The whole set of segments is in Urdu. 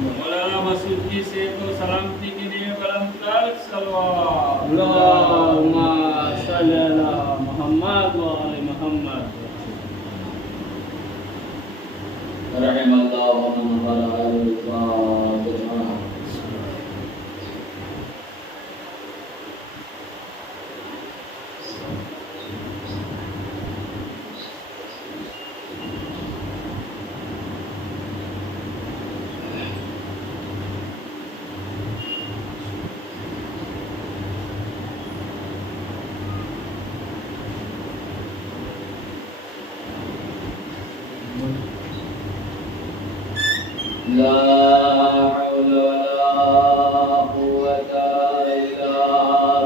مولانا مسعود کی سے تو سلامتی کے لیے بلند تر صلوات اللہم صلی علی محمد و آل محمد رحم اللہ من قرأ الفاتحہ. لا حول ولا قوة إلا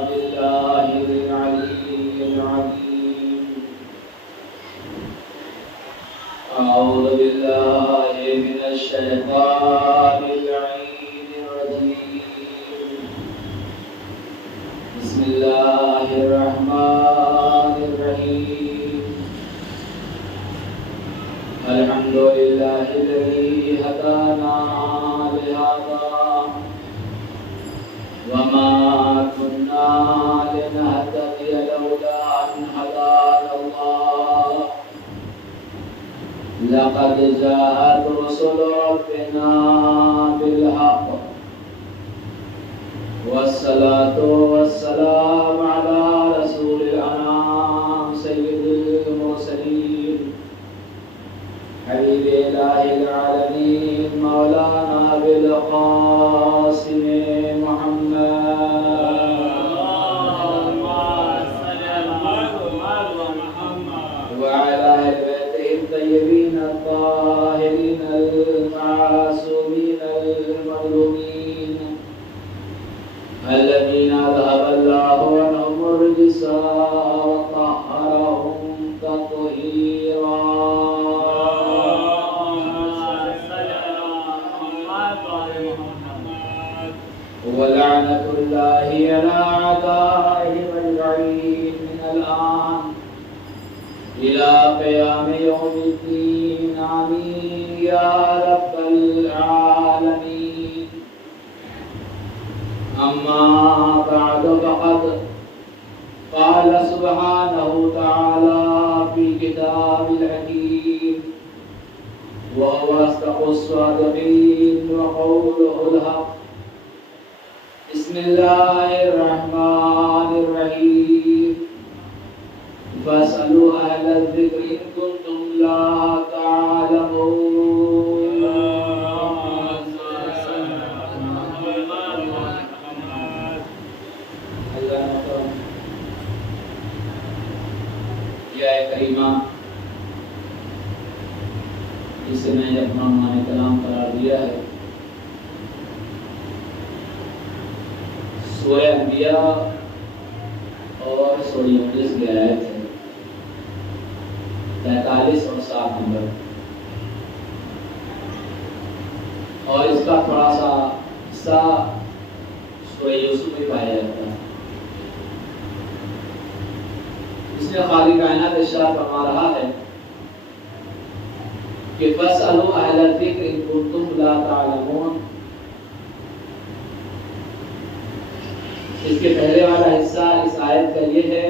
بالله العلي العظيم. أعوذ بالله من الشيطان اللعين الرجيم. بسم الله الرحمن الرحيم. الحمد لله الذي هدانا لهذا وما كنا لنهتدي لولا أن هدانا الله. لقد جاءت رسل ربنا بالحق والصلاة والسلام على رسول الأنام سيد المرسلين حبيب إله العالمين مولانا أبي القاسم محمد وعلى أهل بيته الطيبين الطاهرين المعصومين المظلومين الذين أذهب الله عنهم الرجس وطهرهم تطهيرا. ولعنة الله على أعدائهم أجمعين من الآن إلى قيام يوم الدين. آمين يا رب العالمين. أما بعد فقد قال سبحانه وتعالى في كتاب الحكيم وهو أصدق الصادقين وقوله الحق. بسم الله الرحمن الرحيم. فاسألوا أهل الذكر إن كنتم لا تعلمون. یا کریمہ جسے میں اپنا عنوان کلام قرار دیا ہے سورہ انبیاء اور سورہ یونس کی آیت ہے 43 اور 7 نمبر اور اس کا تھوڑا سا حصہ سورہ یوسف میں پایا جاتا ہے. اس میں خالق کائنات ارشاد فرما رہا ہے کہ فاسألوا اہل الذکر ان کنتم لا تعلمون. اس کے پہلے والا حصہ اس آیت کا یہ ہے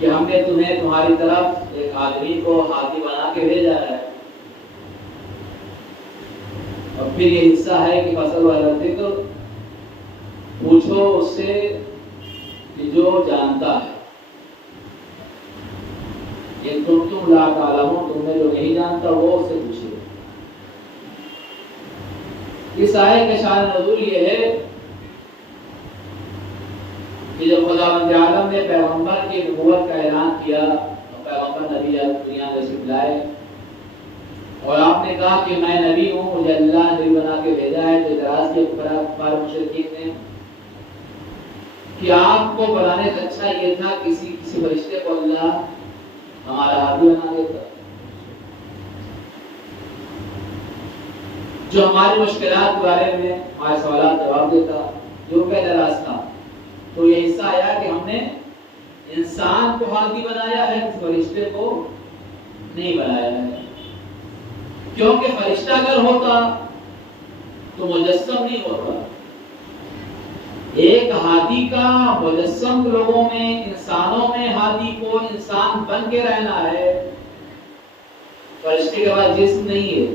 کہ ہم نے تمہیں تمہاری طرف ایک آدمی کو حاکم بنا کے بھیجا ہے. اور پھر یہ حصہ ہے کہ فاسألوا اہل الذکر، پوچھو اس سے کہ جو جانتا ہے. ان کنتم لا تعلمون، تم نے جو نہیں جانتا وہ اس سے پوچھیے. اس آیت کا شان نزول یہ ہے کہ جب خداوند عالم نے پیغمبر کی نبوت کا اعلان کیا اور پیغمبر نبی دنیا میں سے لائے اور آپ نے کہا کہ میں نبی ہوں، مجھے اللہ نے نبی بنا کے بھیجا ہے، تو اعتراض کیا کفار مشرکین نے کہ آپ کو بنانے سے اچھا یہ تھا کسی فرشتے کو اللہ ہمارا ہادی بنا دیتا جو ہماری مشکلات کے بارے میں ہمارے سوالات جواب دیتا، جو کہ اعتراض تھا. تو یہ حصہ آیا کہ ہم نے انسان کو ہادی بنایا ہے، فرشتے کو نہیں بنایا ہے. کیونکہ فرشتہ اگر ہوتا تو مجسم نہیں ہوتا. ایک ہادی کا مجسم لوگوں میں، انسانوں میں ہادی کو انسان بن کے رہنا ہے. فرشتے کے بعد جسم نہیں ہے.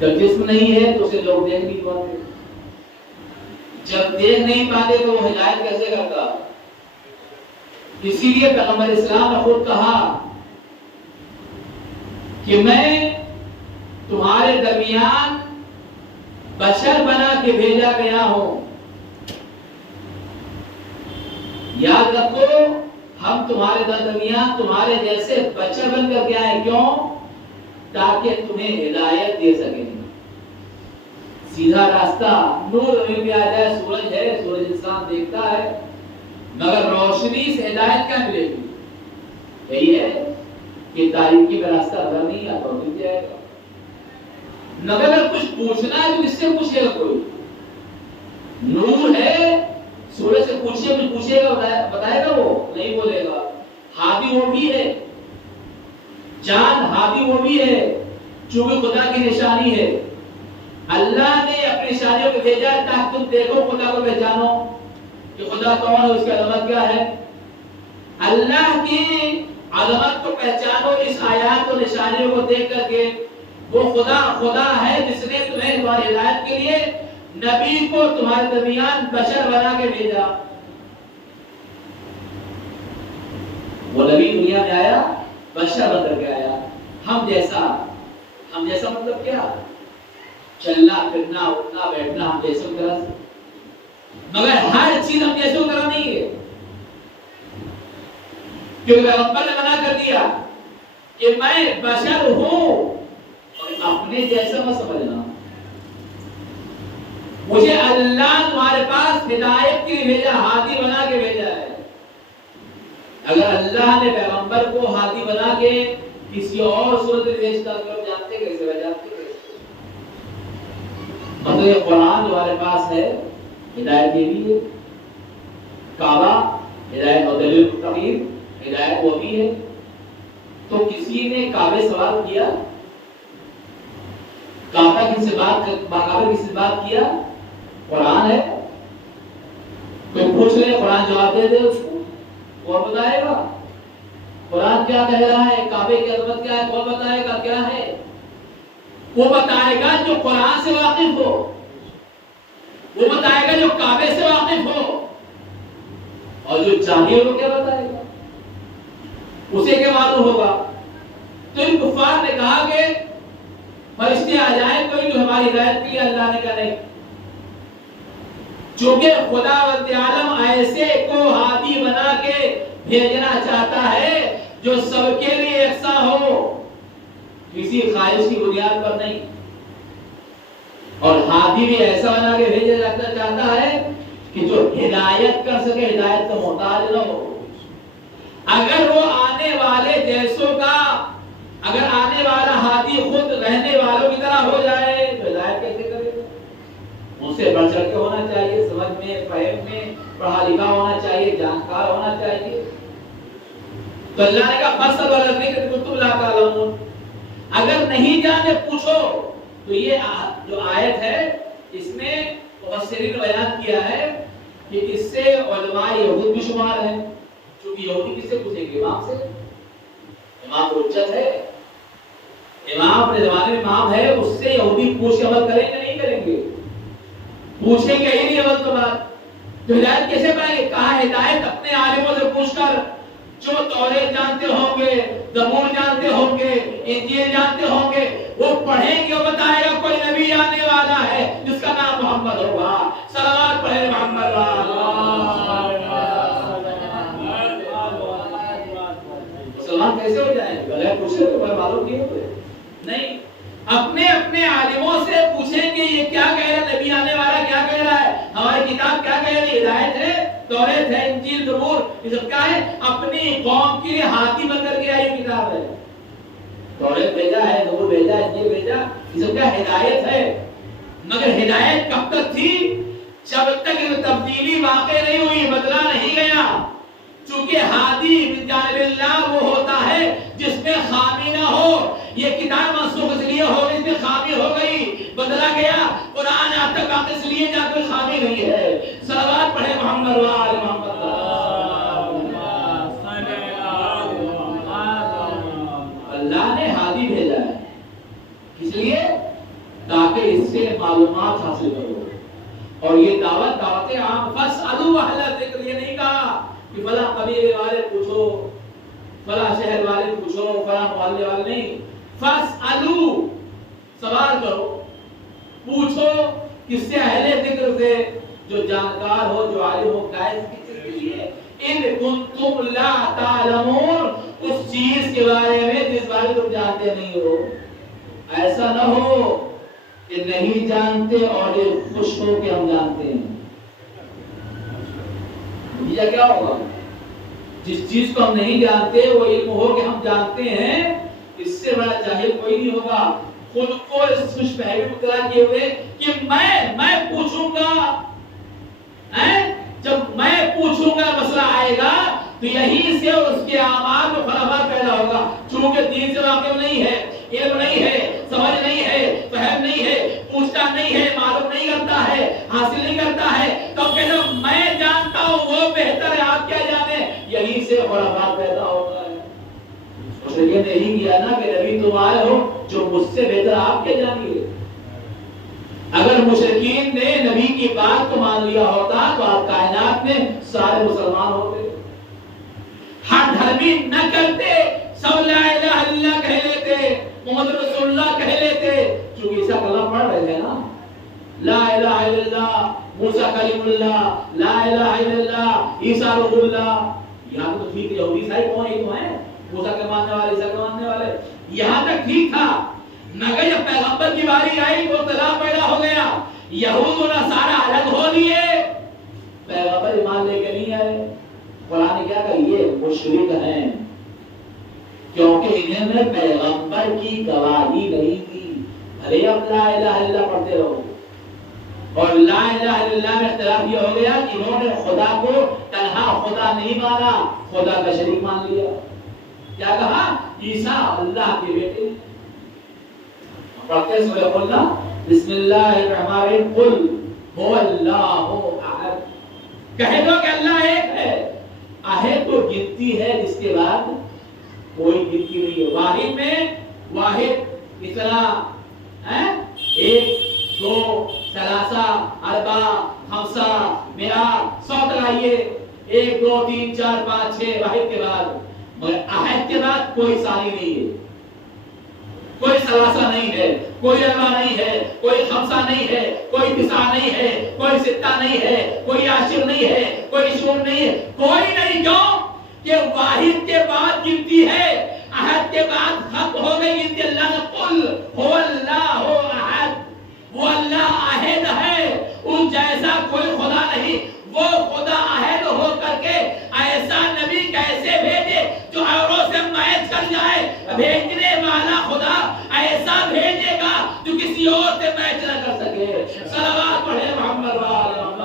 جب جسم نہیں ہے تو اسے لوگ دیکھ نہیں پاتے. جب دیکھ نہیں پاتے تو وہ ہدایت کیسے کرتا؟ اسی لیے پیغمبر اسلام نے خود کہا کہ میں تمہارے درمیان بشر بنا کے بھیجا گیا ہوں. یاد رکھو ہم تمہارے درمیان تمہارے جیسے بچہ بن کر کے آئے. کیوں؟ تاکہ تمہیں ہدایت دے سکیں. سیدھا راستہ نور زمین پہ آ جائے. سورج ہے، سورج انسان دیکھتا ہے، مگر روشنی سے ہدایت کیا ملے گی؟ یہی ہے کہ تاریکی کا راستہ اگر نہیں آتا تو مل جائے گا. مگر اگر کچھ پوچھنا ہے تو اس سے پوچھے گا. کوئی نور ہے، سورج سے پوچھے، کچھ پوچھے گا بتائے گا؟ وہ نہیں بولے گا. ہادی وہ بھی ہے، چاند ہادی وہ بھی ہے، چونکہ خدا کی نشانی ہے. اللہ نے اپنی نشانیوں کو بھیجا تاکہ تم دیکھو، خدا کو پہچانو کہ خدا کون ہے، اس کی عظمت کیا ہے. اللہ کی عظمت کو پہچانو اس آیات و نشانیوں کو دیکھ کر کے. وہ خدا ہے جس نے تمہیں تمہاری ہدایت کے لیے نبی کو تمہارے درمیان بشر بنا کے بھیجا. وہ نبی دنیا میں آیا بشر بن کر کے آیا. ہم جیسا مطلب کیا؟ چلنا پھرنا اٹھنا بیٹھنا ہم جیسوں کی طرح سے، مگر ہر چیز ہم جیسوں کی طرح نہیں ہے. کیونکہ پیغمبر نے منع کر دیا کہ میں بشر ہوں اور اپنے جیسا مت سمجھنا. مجھے اللہ تمہارے پاس ہدایت کے لیے بھیجا، ہادی بنا کے بھیجا ہے. اگر اللہ نے پیغمبر کو ہادی بنا کے کسی اور صورت میں بھیجتا تو جانتے کیسے بجاتے؟ مطلب یہ قرآن جو ہمارے پاس ہے ہدایت یہ بھی ہے. کعبہ ہدایت اور دلیل التقیر ہدایت وہ بھی ہے. تو کسی نے کعبے سوال کیا، کعبہ کس سے بات کیا؟ قرآن ہے. کوئی پوچھ لے قرآن جواب دے دے اس کو، وہ بتائے گا قرآن کیا کہہ رہا ہے، کعبے کی عظمت کیا ہے. کون بتائے گا کیا ہے؟ وہ بتائے گا جو قرآن سے واقف ہو، وہ بتائے گا جو کعبے سے واقف ہو. اور جو جاہل ہو کیا بتائے گا؟ اسے کیا معلوم ہوگا؟ تو ان کفار نے کہا کہ فرشتے آ جائیں کوئی جو ہماری ہدایت کی. اللہ نے کہا نہیں، چونکہ خداوند عالم ایسے کو ہادی بنا کے بھیجنا چاہتا ہے جو سب کے لیے یکساں ہو، کسی خواہش کی بنیاد پر نہیں. اور ہادی بھی ایسا بنا کے بھیجا جاتا چاہتا ہے کہ جو ہدایت کر سکے، ہدایت کا محتاج نہ ہو. اگر وہ آنے والے جیسوں کا، اگر آنے والا ہادی خود رہنے والوں کی طرح ہو جائے تو ہدایت کیسے کرے گا؟ ان سے بڑھ چڑھ کے ہونا چاہیے، سمجھ میں، فہم میں پڑھا لکھا ہونا چاہیے، جانکار ہونا چاہیے. تو اللہ نے کہا فصل والا ذکر کتب لا تعلمون، اگر نہیں جانے پوچھو. تو یہ جو آیت ہے اس میں مفسرین نے بیان کیا ہے کہ اس سے علماء یہود بھی شمار ہیں. چونکہ یہودی کس سے پوچھیں گے؟ امام سے. امام حجت ہے، امام اپنے زمانے میں امام ہے، اس سے یہودی پوچھ کے عمل کریں گے نہیں کریں گے؟ پوچھیں گے ہی نہیں عمل تو بات. تو ہدایت کیسے پائیں گے؟ کہا ہدایت اپنے عالموں سے پوچھ کر، جو توریت جانتے ہوں گے، زبور جانتے ہوں گے، انجیل جانتے ہوں گے، وہ پڑھیں گے اور بتائے گا کوئی نبی آنے والا ہے جس کا نام محمد ہوگا. صلوات پڑھے محمد. مسلمان کیسے ہو جائیں گے بغیر پوچھے؟ تو کوئی معلوم نہیں ہوتے. نہیں، اپنے عالموں سے پوچھیں گے یہ کیا کہہ رہا ہے، نبی آنے والا کیا کہہ رہا ہے، ہماری کتاب کیا کہہ رہی ہے. ہدایت ہے، توریت ہے، انجیل، زبور، یہ سب کیا ہے؟ اپنی قوم کے لیے ہاتھی بن کر کے آئی کتاب ہے. توریت بھیجا ہے، زبور بھیجا، انجیل بھیجا، یہ سب کیا ہدایت ہے. مگر ہدایت کب تک تھی؟ جب تک یہ تبدیلی واقع نہیں ہوئی، بدلا نہیں گیا. چونکہ ہادی من جانب اللہ وہ ہوتا ہے جس میں خامی نہ ہو. یہ کتاب منسوخ اس لیے ہو گئی، اس میں خامی ہو گئی، بدلا گیا، قرآن آپ تک واپس اس لیے جا کوئی خامی نہیں ہے۔ صلوات پڑھے محمد و آل محمد۔ اللہ نے ہادی بھیجا ہے اس لیے تاکہ اس سے معلومات حاصل کرو، اور یہ دعوت عام فاسألوا اہل ذکر، یہ نہیں کہا کہ فلاں قبیلے والے پوچھو، فلاں شہر والے پوچھو، فلاں محلے والے، نہیں، فاسألوا، سوال کرو، پوچھو، کس سے؟ اہل ذکر سے، جو جانکار ہو، جو عالم ہو، قائد کس کے لیے؟ ان کنتم لا تعلمون، اس چیز کے بارے میں جس بارے تم جانتے نہیں ہو۔ ایسا نہ ہو کہ نہیں جانتے اور یہ خوش ہو کہ ہم جانتے ہیں، یہ کیا ہوگا؟ جس چیز کو ہم نہیں جانتے وہ علم ہو کہ ہم جانتے ہیں، اس سے بڑا جاہل کوئی نہیں ہوگا۔ خود کو اس خوش پہلے مبتلا کیے ہوئے کہ میں پوچھوں گا، جب میں پوچھوں گا مسئلہ آئے گا تو یہیں سے اس کے اعمال میں خرابات پیدا ہوگا، چونکہ دین سے واقف نہیں ہے، علم نہیں ہے، سمجھ نہیں ہے، فہم نہیں ہے، پوچھتا نہیں ہے، معلوم نہیں کرتا ہے، حاصل نہیں کرتا ہے، تو کہنا میں جانتا ہوں وہ بہتر ہے، آپ کیا جانے، یہیں سے خرابات پیدا ہوتا ہے۔ اس نے یہ نہیں کیا نا کہ نبی تم آئے ہو جو مجھ سے بہتر آپ کیا جانیے۔ اگر مشرکین نے نبی کی بات کو مان لیا ہوتا تو آپ کائنات میں سارے مسلمان ہوتے، ہر دھرمی نہ کرتے، سب لا الہ الا اللہ کہہ لیتے، محمد رسول اللہ کہہ لیتے، چونکہ عیسیٰ کلمہ پڑھ رہے تھے نا، لا الہ الا اللہ، موسیٰ کلیم اللہ، لا الہ الا اللہ، عیسیٰ روح اللہ۔ یہاں تو ٹھیک، یہودی عیسائی کون ہے؟ تو ہیں موسیٰ کے ماننے والے، عیسیٰ کے ماننے والے، یہاں تک ٹھیک تھا، مگر جب پیغمبر کی باری آئی تو اختلاف پیدا ہو گیا، یہود و نصارہ الگ ہو لیے، پیغمبر ایمان لے کے نہیں آئے۔ قرآن نے کیا کہا؟ یہ مشرک ہیں، کیونکہ انہوں نے پیغمبر کی گواہی نہیں دی۔ ارے اب لا الہ الا اللہ پڑھتے رہو، اور لا الہ الا اللہ میں اختلاف یہ ہو گیا کہ انہوں نے خدا کو تنہا خدا نہیں مانا، خدا کا شریک مان لیا۔ کیا کہا؟ عیسیٰ اللہ کے بیٹے۔ پڑھتے سورہ قل، بسم اللہ الرحمن الرحیم، قل هو اللہ احد، کہہ دو کہ اللہ ایک ہے۔ احد تو گنتی ہے جس کے بعد کوئی گنتی نہیں ہے، واحد میں واحد اتنا، ایک، دو، ثلاثہ، اربع، خمسہ، مئات، 100 تک آئیے، 1 2 3 4 5 6 واحد کے بعد، مگر احد کے بعد کوئی ثانی نہیں ہے، کوئی ثلاثہ نہیں ہے، کوئی اربع نہیں ہے، کوئی خمسہ نہیں ہے، کوئی تسعہ نہیں ہے، کوئی ستہ نہیں ہے، کوئی عاشر نہیں ہے، کوئی شور نہیں ہے، کوئی نہیں۔ کیوں کہ واحد کے بعد گنتی ہے، احد کے بعد ختم ہو گئی گنتی۔ اللہ نے قل هو اللہ احد، وہ اللہ احد ہے، ان جیسا کوئی خدا نہیں، وہ خدا احد ہو کر کے ایسا نبی کیسے بھیجے جو اوروں سے میچ کر جائے؟ بھیجنے والا خدا ایسا بھیجے گا جو کسی اور سے میچ نہ کر سکے۔ صلوات پڑھے محمد و آل محمد۔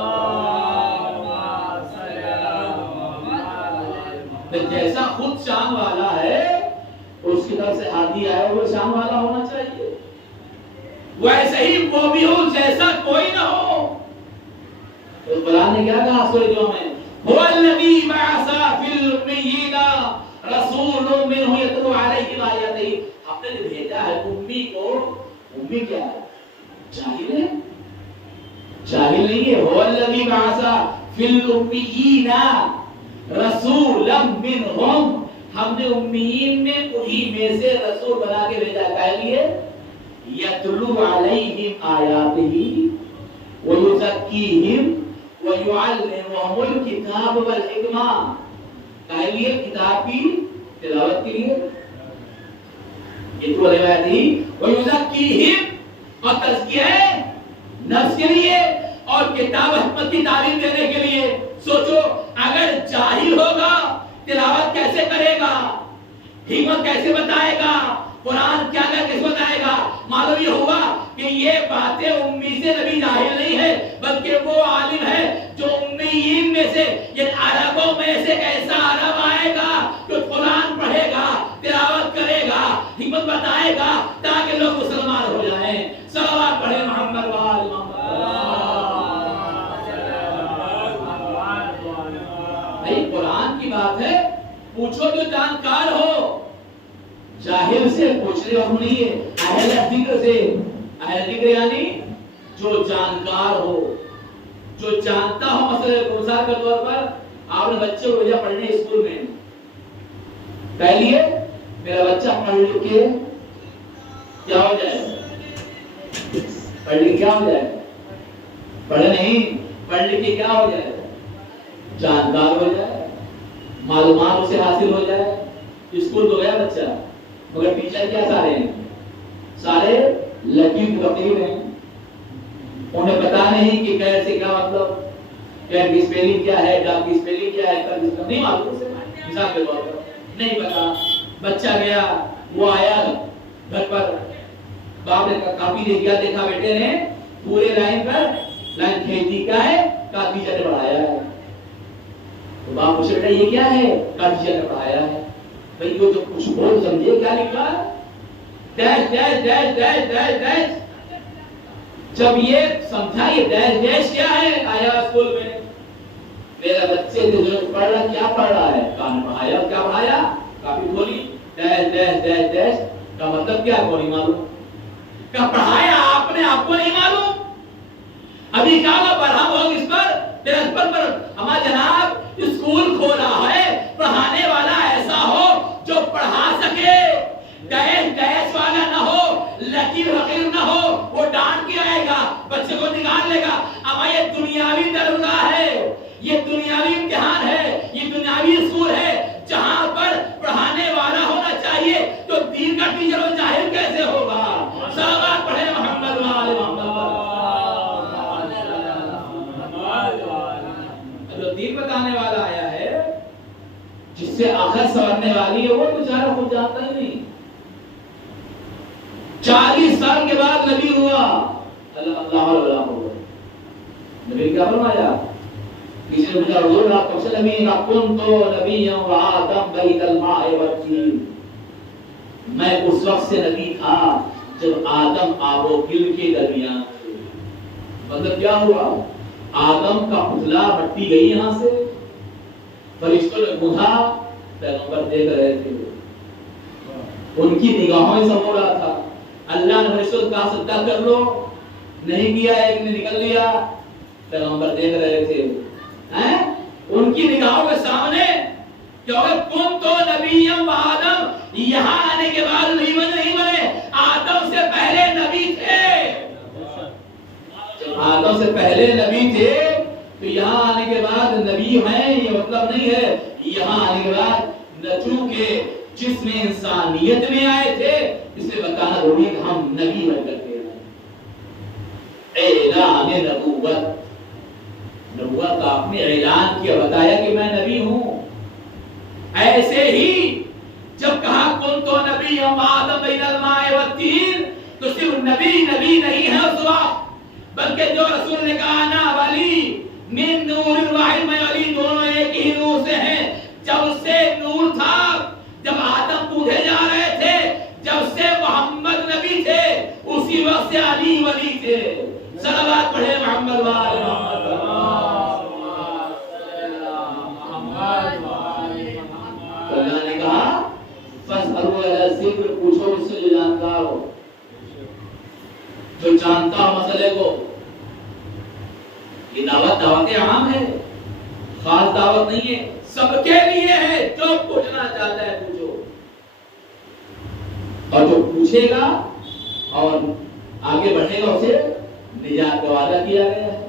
جیسا خود شان والا ہے، اس کی طرف سے ہادی آئے وہ شان والا ہونا چاہیے، ویسے ہی وہ بھی ہو جیسا کوئی نہ ہو۔ تو قرآن نے کیا کہا سورہ جو میں؟ هو الذی بعث فی الامیین رسول منهم یتلو علیہم آیاتہ، ہم نے بھیجا ہے امی کو۔ امی کیا ہے؟ جاہل ہے؟ جاہل نہیں ہے۔ هو الذی بعث فی الامیین رسولا منهم، ہم نے امیین میں انہی میں سے رسول بنا کے بھیجا، کہہ لیے یتلو علیہم آیاتہ ویزکیہم وَيُعَلِّمُهُمُ الْكِتَابَ وَالْحِکْمَةَ، کہہ لیے کتاب کی تلاوت کے لیے، یتلو علیہم وَيُزَکِّیہم، اور تزکیہ نفس کے لیے، اور کتاب حکمت کی تعلیم دینے کے لیے۔ سوچو اگر جاہل ہوگا تلاوت کیسے کرے گا، حکمت کیسے بتائے گا، قرآن کیا کیسے بتائے گا؟ معلوم یہ ہوا کہ یہ باتیں امی سے نبی جاہل نہیں ہے، بلکہ وہ عالم ہے جو امیین میں سے، یعنی عربوں میں سے ایسا عرب آئے گا جو قرآن پڑھے گا، تلاوت کرے گا، حکمت بتائے گا، تاکہ لوگ مسلمان ہو جائیں. صلوات پڑھے محمد وآل محمد. بھائی قرآن کی بات ہے, پوچھو جو جانکار ہو, جاہل سے پوچھنے اور نہیں ہے, اہل ذکر سے. اہل ذکر یعنی جو جانکار ہو, جو جانتا ہو. مثلا مثال کے طور پر آپ نے بچے کو بھیجا پڑھنے اسکول میں, کہہ لیے میرا بچہ پڑھ لکھ کے کیا ہو جائے, پڑھ لکھ کیا ہو جائے, پڑھے نہیں, پڑھ لکھ کے کیا ہو جائے, جانکار ہو جائے, معلومات اسے حاصل ہو جائے. اسکول تو گیا بچہ, مگر ٹیچر کیا سارے ہیں, سارے لطیف فقیر ہیں. انہیں پتا نہیں کہ کیسے کیا مطلب, کیا کی سپیلنگ کیا ہے, ڈاک کی سپیلنگ کیا ہے, نہیں معلوم. مثال کے طور پر نہیں پتا, بچہ گیا, وہ آیا گھر پر, باپ نے کاپی دے دیا, دیکھا بیٹے نے پورے لائن پر لائن کھینچ دی, کیا ہے, کا ٹیچر نے پڑھایا ہے. تو باپ پوچھے بیٹا یہ کیا ہے, کا ٹیچر نے پڑھایا ہے. بھئی وہ جو کچھ بول سمجھے کیا لکھا, dash dash dash dash dash dash. جب یہ سمجھا یہ ڈیش ڈیش کیا ہے, آیا اسکول میں, میرا بچے جو پڑھ رہا کیا پڑھ رہا ہے, کان پڑھایا, کیا پڑھایا, کافی کھولی, ڈیش ڈیش ڈیش ڈیش کا مطلب کیا ہے, کو نہیں معلوم. کیا پڑھایا آپ نے, آپ کو نہیں معلوم. ابھی کیا پڑھا ہو اس پر, پر ہمارا جناب اسکول کھولا ہے, پڑھانے والا ایسا ہو جو پڑھا سکے, ڈیش ڈیش والا نہ ہو, لکیر وکیر نہ ہو. وہ ڈانٹ کے آئے گا, بچے کو نکال لے گا. اما یہ دنیاوی درگاہ ہے, یہ دنیاوی امتحان ہے, یہ دنیاوی اسکول ہے جہاں پر پڑھانے والا ہونا چاہیے. تو دین کا ٹیچر وہ جاہل کیسے ہوگا. صلوات پڑھے محمد وآل محمد. جو دین بتانے والا آیا ہے, جس سے آخر سنورنے والی ہے, وہ بیچارہ خود جانتا ہی نہیں. 40 سال کے بعد نبی ہوا, اللہ اللہ ہوا. نبی کیا فرمایا, کسی نے پوچھا حضور آپ کب سے نبی ہیں, کنت نبیا وآدم بین الماء والطین. میں اس وقت سے نبی تھا جب آدم آب و گل کے درمیان تھے. مطلب کیا ہوا, آدم کا پتلا مٹی گئی یہاں سے, فرشتوں نے گھودا, پیغمبر دیکھ رہے تھے, ان کی نگاہوں میں سب ہو رہا تھا. اللہ نے فرشتوں کا سجدہ کر لو, نہیں کیا, ایک نے نکل لیا, پیغمبر دیکھ رہے تھے. ان کی نگاہوں کے سامنے کیا ہوگا, کن تو نبی آدم, یہاں آنے کے بعد نہیں بنے, آدم سے پہلے نبی تھے. آدم سے پہلے نبی تھے تو یہاں آنے کے بعد نبی ہیں یہ مطلب نہیں ہے. یہاں آنے کے بعد چونکہ جس میں انسانیت میں آئے تھے, اس لیے بتانا ضروری ہے کہ ہم نبی بن کر کے اعلان نبوت. نبوت آپ نے اعلان کیا, بتایا کہ میں نبی ہوں. ایسے ہی جب کہا کن تو نبی آدم بین الماء والطین, تو صرف نبی نہیں ہے اس وقت, بلکہ جو رسول نے کہا نا ولی من نور واحد, میں ولی دونوں ایک ہی نور سے ہیں. جب سے نور تھا, جب آدم پوچھے جا رہے تھے, جب سے محمد نبی تھے, اسی وقت سے علی ولی تھے. صلوات پڑھے محمد وآل محمد. اللہ نے کہا فاسألوا اہل الذکر, پوچھو اس سے جو جانکار ہو, جو جانتا ہو مسئلے کو. یہ دعوت عام ہے, خاص دعوت نہیں ہے, سب کے لیے ہے. جو پوچھنا چاہتا ہے پوچھو, اور جو پوچھے گا اور آگے بڑھے گا اسے نجات کا وعدہ کیا گیا ہے.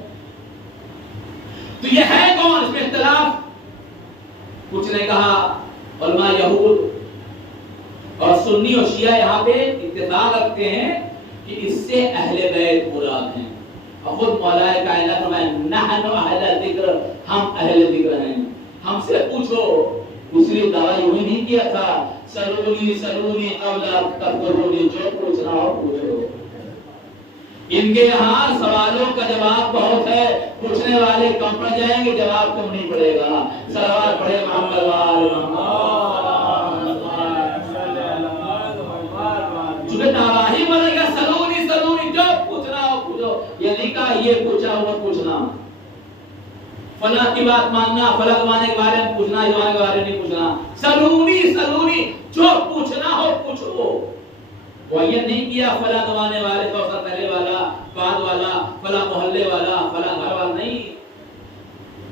تو یہ ہے کون, اس میں اختلاف. کچھ نے کہا علماء یہود اور سنی اور شیعہ یہاں پہ اتفاق رکھتے ہیں کہ اس سے اہل بیت مراد ہیں. اور خود مولا کائنات فرمائے نحن اہل ذکر, ہم اہل ذکر ہیں, ہم سے پوچھو. دوسری دعویٰ یوں ہی نہیں کیا تھا, سلونی قبل تذکرونی, جو پوچھنا ہو پوچھو. ان کے یہاں سوالوں کا جواب بہت ہے, پوچھنے والے کم پڑ جائیں گے, جواب کم نہیں پڑے گا. صلوات پڑھے محمد وآل محمد. چونکہ تباہی یہ پوچھا وہ پوچھنا، فلاں کی بات ماننا، فلاں زمانے کے بارے میں پوچھنا، اس زمانے کے بارے میں نہیں پوچھنا، سلونی جو پوچھنا ہو پوچھو۔ معین نہیں کیا فلاں زمانے والے، کوثر پہلے والا، بعد والا، فلاں محلے والا، فلاں گھر والا، نہیں،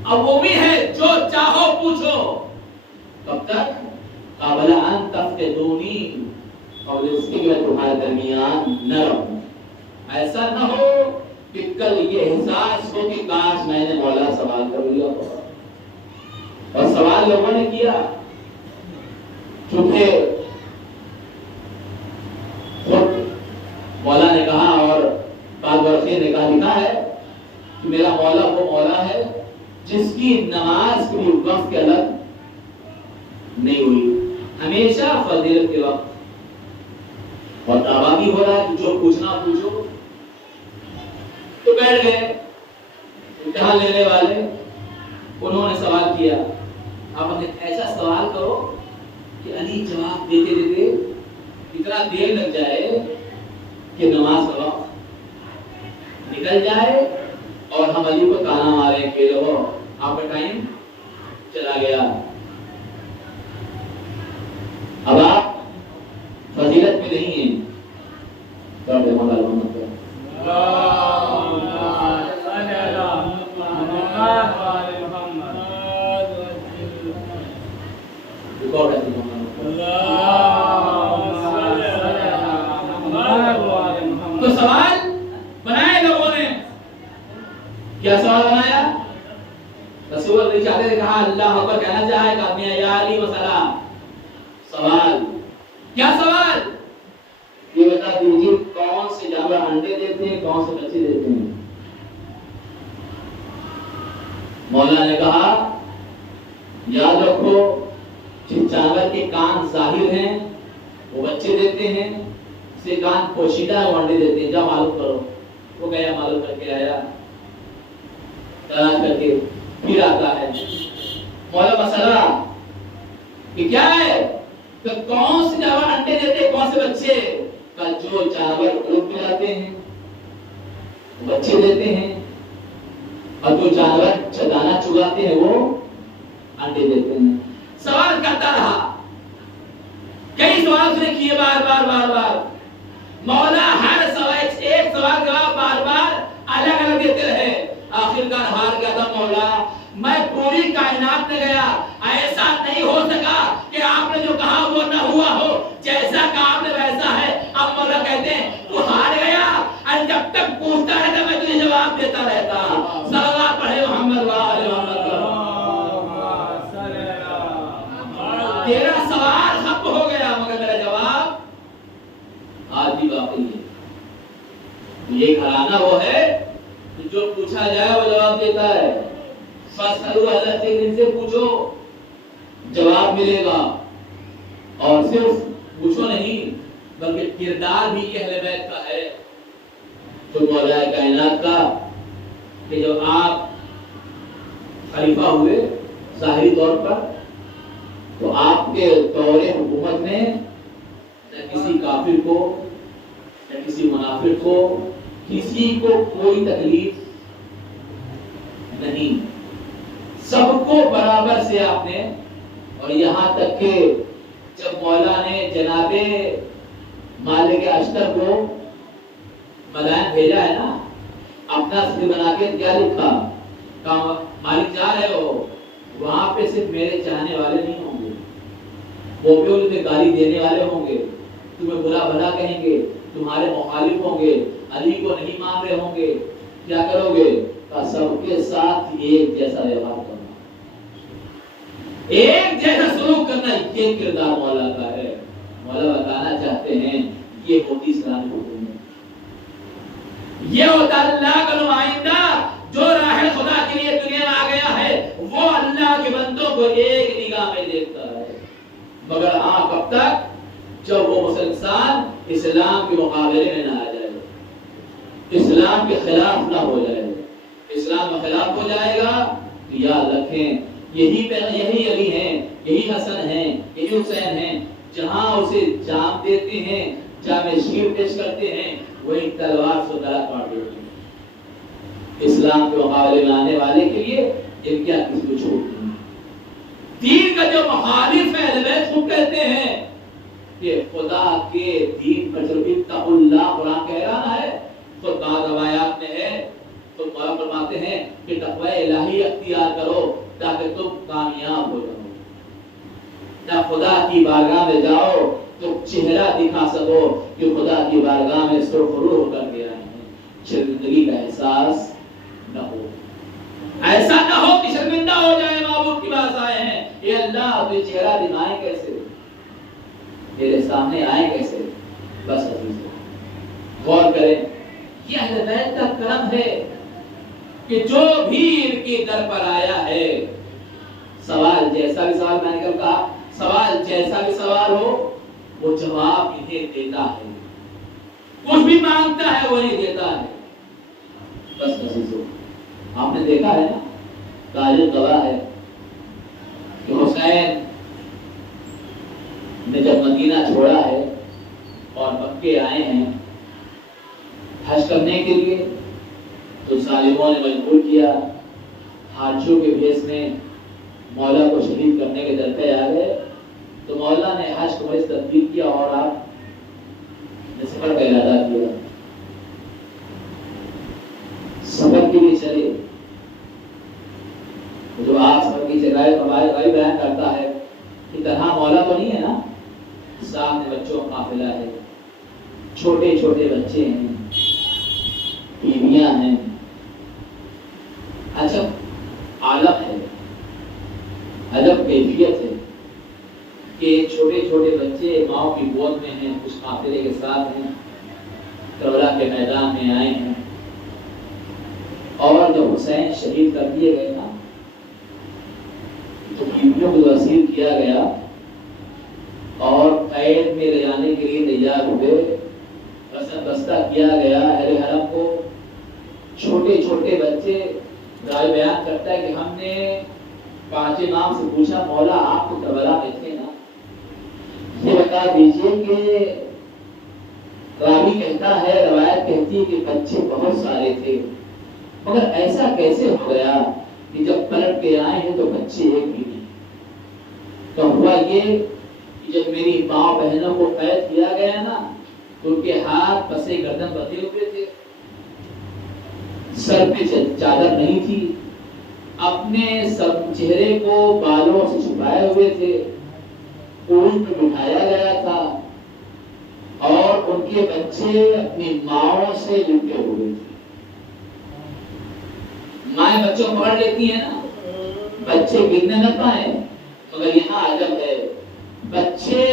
عمومی ہے، جو چاہو پوچھو۔ کب تک؟ قبل ان تفتدونی، اور اس کے بعد تمہارے درمیان نہ رہوں۔ ایسا نہ ہو کہ کل یہ احساس ہو کہ کاش میں نے مولا سوال کر لیا ہوگا۔ اور سوال لوگوں نے کیا، چونکہ خود مولا نے کہا اور بعض ورثے نے کہا، لکھا ہے کہ میرا مولا وہ مولا ہے جس کی نماز کی وقت کے الگ نہیں ہوئی، ہمیشہ فضیلت کے وقت، اور دعویٰ بھی ہو رہا ہے کہ جو پوچھنا پوچھو۔ تو بیٹھ گئے امتحان لینے والے، انہوں نے سوال کیا، آپ ایسا سوال کرو کہ علی جواب دیتے دیتے اتنا دیر لگ جائے کہ نماز کا وقت نکل جائے اور ہم علی کو تانا مارے کہ لو آپ کا ٹائم چلا گیا۔ اب آپ فضیلت میں نہیں ہیں، تو سوال بنائے لوگوں نے، کیا سوال بنایا؟ رسول اللہ چاہتے تھے، کہا اللہ اکبر کہنا چاہے کہ آدمی یا علی وسلام، سوال کیا سوال؟ یہ بتا دیجیے کون سے جانور انڈے دیتے ہیں، کون سے بچے دیتے ہیں؟ مولا نے کہا یاد رکھو جس جانور کے کان ظاہر ہیں وہ بچے دیتے ہیں، سے کان پوشیدہ ہے وہ انڈے دیتے ہیں، جا معلوم کرو۔ وہ گیا معلوم کر کے آیا، تلاش کر کے پھر آتا ہے، مولا مسئلہ کہ کیا ہے کہ کون سے جانور انڈے دیتے ہیں، کون سے بچے؟ کہ جو جانور اڑ جاتے ہیں وہ بچے دیتے ہیں، اور جو جانور دانا چگاتے ہیں وہ انڈے دیتے ہیں۔ سوال کرتا رہا، کئی سوال اس نے کیے، بار بار مولا ہر سوال ایک سوال کا بار الگ الگ دیتے رہے۔ آخرکار ہار گیا تھا مولا، میں پوری کائنات میں گیا، ایسا نہیں ہو سکا کہ آپ نے جو کہا وہ نہ ہوا ہو، جیسا کہا آپ نے ویسا ہے۔ اب مولا کہتے ہیں تو ہار گیا، اور جب تک پوچھتا رہتا میں تجھے جواب دیتا رہتا۔ صلوات پڑھے محمد وآل محمد۔ تیرا سوال ختم ہو گیا مگر میرا جواب آج بھی باقی ہے۔ یہ گھرانہ وہ ہے جو پوچھا جائے وہ جواب دیتا ہے۔ فاسألوا اہل الذکر سے پوچھو، جواب ملے گا۔ اور صرف پوچھو نہیں بلکہ کردار بھی اہل بیت کا ہے، تو مولا کائنات کا، کہ جب آپ خلیفہ ہوئے ظاہری طور پر تو آپ کے دور حکومت میں نہ کسی کافر کو نہ کسی منافق کو کسی کو کوئی تکلیف نہیں، سب کو برابر سے آپ نے، اور یہاں تک کہ جب مولا نے جناب مالک اشتر کو ملائم بھیجا ہے نا، اپنا صدر بنا کے کیا لکھا؟ کہا مالک جا رہے ہو، وہاں پہ صرف میرے چاہنے والے نہیں ہوں گے، وہ بھی انہیں گالی دینے والے ہوں گے، تمہیں برا بھلا کہیں گے، تمہارے مخالف ہوں گے، علی کو نہیں مان رہے ہوں گے، کیا کرو گے؟ کہ سب کے ساتھ ایک جیسا ویوہار کرنا، ایک جیسا سلوک کرنا، یہ کردار مولا کا ہے۔ مولا بتانا چاہتے ہیں یہ ہوتی اسلامی حکومت، یہ ہوتا اللہ کا نمائندہ جو راہ خدا کے لیے دنیا میں آ گیا ہے، وہ اللہ کے بندوں کو ایک نگاہ میں دیکھتا ہے، مگر ہاں کب تک؟ جب وہ مسلمان اسلام کے مقابلے میں نہ آ جائے، اسلام کے خلاف نہ ہو جائے۔ اسلام کے خلاف ہو جائے گا تو یاد رکھیں یہی علی ہیں، یہی حسن ہیں، یہی حسین ہیں، جہاں اسے جام دیتے ہیں، جامع شیر پیش کرتے ہیں، وہی تلوار سے گلا کاٹ دیتے ہیں۔ اسلام کے مقابلے میں آنے والے کے لیے ان کیا کسی کو چھوٹ نہیں. دین کا جو مخالف ہے اہل وہ کہتے ہیں کہ خدا کے دین پر جو اتقوا اللہ قرآن کہہ رہا ہے، خود بعض روایات میں ہے تو مولا فرماتے ہیں کہ تقوی الہی اختیار کرو تاکہ تم کامیاب ہو جاؤ. جب خدا کی بارگاہ میں جاؤ تو چہرہ دکھا سکو کہ خدا کی بارگاہ میں سرخرو ہو کر کے آئے ہیں. شرمندگی کا احساس نہ ہو. ایسا نہ ہو کہ شرمندہ ہو جائے معبود کی پاس آئے ہیں. اے اللہ تو چہرہ دکھائیں کیسے، میرے سامنے آئے کیسے. بس عزیز غور کریں، یہ اہل بیت کا کرم ہے کہ جو بھی ان کے در پر آیا ہے، سوال جیسا بھی سوال میں نے کل کہا، سوال جیسا بھی سوال ہو وہ جواب انہیں دیتا ہے. کچھ بھی مانگتا ہے وہ نہیں دیتا ہے. بس عزیزو آپ نے دیکھا ہے نا، تاریخ گواہ ہے کہ حسین نے جب مدینہ چھوڑا ہے اور مکے آئے ہیں حج کرنے کے لیے تو ظالموں نے مجبور کیا، حاجیوں کے بھیس میں مولا کو شہید کرنے کے در پہ آ گئے. تو مولا نے حج کو اس تبدیل کیا اور آپ نے سفر کا ارادہ کیا. سفر کے لیے چلے. جو آپ سفر کی جگہ ہمارے بیان کرتا ہے کہ تنہا مولا تو نہیں ہے نا، سامنے بچوں کا قافلہ ہے، چھوٹے چھوٹے بچے ہیں، بیویاں ہیں. عجب عالم ہے، عجب کیفیت ہے کہ چھوٹے چھوٹے بچے ماں کی گود میں ہیں، اس قافلے کے ساتھ ہیں، کربلا کے میدان میں آئے ہیں. اور جب حسین شہید کر دیے گئے نا تو بیویوں کو اسیر کیا گیا اور قید میں لے جانے کے لیے تیار ہوئے. بستہ کیا گیا اہل حرم کو. چھوٹے چھوٹے بچے، راوی بیان کرتا ہے کہ ہم نے پانچ امام سے پوچھا مولا آپ تو کربلا میں تھے نا، یہ بتا دیجئے کہ راوی کہتا ہے، روایت کہتی ہے کہ بچے بہت سارے تھے، مگر ایسا کیسے ہو گیا کہ جب پلٹ کے آئے ہیں تو بچے ایک بھی نہیں. تو ہوا یہ کہ جب میری ماں بہنوں کو قید کیا گیا نا تو ان کے ہاتھ پسے گردن بندھے ہوئے تھے، سر پہ چادر نہیں تھی، اپنے سب چہرے کو بالوں سے چھپائے ہوئے تھے، اونٹ پہ بٹھایا گیا تھا اور ان کے بچے اپنی ماؤں سے لپٹے ہوئے تھے. مائیں بچوں کو پکڑ لیتی ہیں نا، بچے گرنے نہ پائیں، مگر یہاں عجب ہے، بچے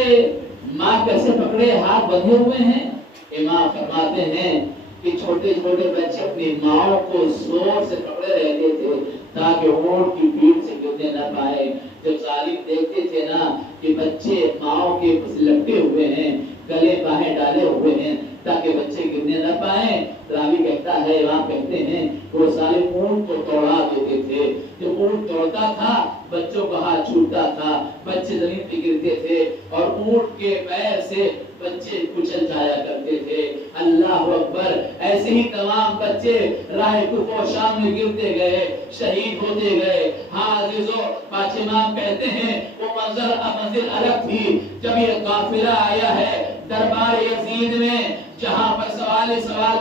ماں کیسے پکڑے ہاتھ بندھے ہوئے ہیں. امام فرماتے ہیں کہ چھوٹے چھوٹے بچے اپنی ماں کو زور سے پکڑے رہتے تھے تاکہ اونٹ کی پیٹھ سے گرنے نہ پائے. جب ظالم دیکھتے تھے نا کہ بچے ماں کے لپٹے ہوئے ہیں، گلے باہیں ڈالے ہوئے ہیں تاکہ بچے گرنے نہ پائیں، راوی کہتا ہے، امام کہتے ہیں وہ ظالم اونٹ کو توڑا دیتے تھے. جب اونٹ توڑتا تھا بچوں کا ہاتھ چھوٹتا تھا، بچے زمین پہ گرتے تھے اور اونٹ کے پیر سے بچے کچل جایا کرتے تھے. اللہ اکبر. ایسے ہی تمام بچے راہ کفر و شام میں گرتے گئے، شہید ہوتے گئے. ہاں عزیزو، پانچ امام کہتے ہیں وہ منزل الگ تھی. جب یہ قافلہ آیا ہے دربار یزید میں، جہاں پر سوال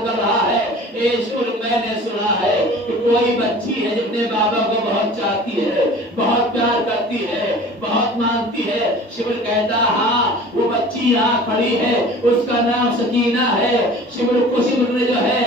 کر رہا ہے، میں نے سنا ہے کہ کوئی بچی ہے جو اپنے بابا کو بہت چاہتی ہے، بہت پیار کرتی ہے، بہت مانتی ہے. شبر کہتا ہاں وہ بچی یہاں کھڑی ہے، اس کا نام سکینہ ہے. شبر نے جو ہے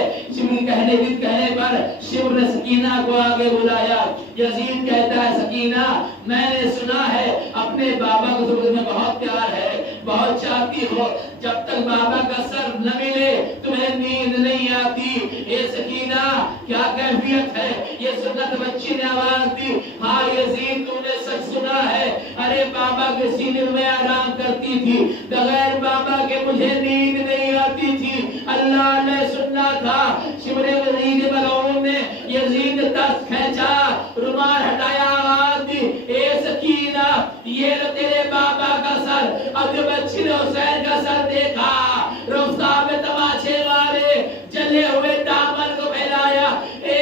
کہنے پر شبر نے سکینہ کو آگے بلایا. یزید کہتا ہے سکینہ میں نے سنا ہے اپنے بابا کو تمہیں بہت پیار ہے، بہت چاہتی ہو، جب تک بابا کا سر نہ ملے تمہیں نیند نہیں آتی. اے سکینہ کیا کیفیت ہے؟ یہ سنت بچی نے آواز دی. ہاں یزید تم نے سچ سنا ہے، ارے بابا کے سینے میں آرام کرتی تھی، بغیر بابا کے مجھے نیند نہیں آتی تھی. اللہ نے سننا تھا. شبر یزید ملعون نے یزید دست کھینچا، رومال ہٹایا، آواز دی اے سکینہ یہ لو تیرے بابا کا سر. اب جب بچی نے حسین کا سر دیکھا، رخسار میں تماچے مارے، جلے ہوئے دامن کو پھیلایا. اے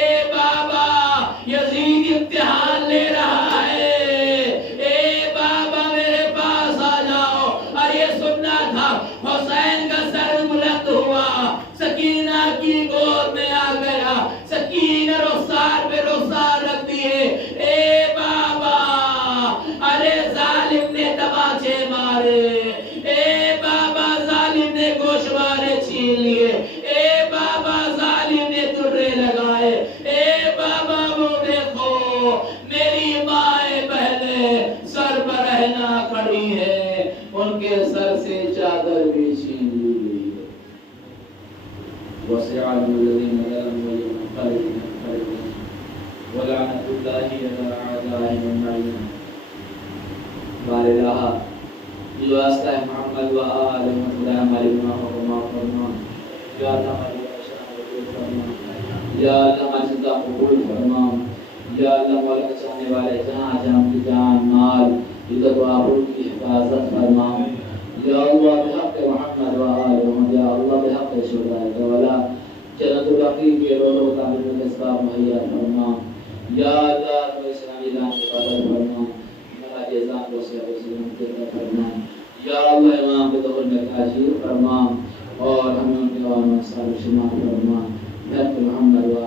وسيعلم الذين ظلموا ينقلبون ولعنة الله على أعدائهم أجمعين. باراللہ واسطہ محمد و آل محمد ہمارے گناہوں کو معاف فرما. یا اللہ ہماری پریشانی کو دور فرما. یا اللہ ہماری زندہ قبول فرما. یا اللہ مولا چاہنے والے جہاں جہاں کی جان مال عزت و آبرو کی حفاظت فرما. یا اللہ بحق محمد و آل محمد. یا اللہ بحق شہداء کربلا جنت البقیع کے روضوں تعمیر کے اسباب مہیا فرما. یا اللہ تو اسلامی دان کی قدر فرما. میرا جزان کو سے وسلم کے فرما. یا اللہ امام کے دخل میں تاجیر فرما اور ہمیں ان کے وہاں صالح شمار فرما. بحق محمد و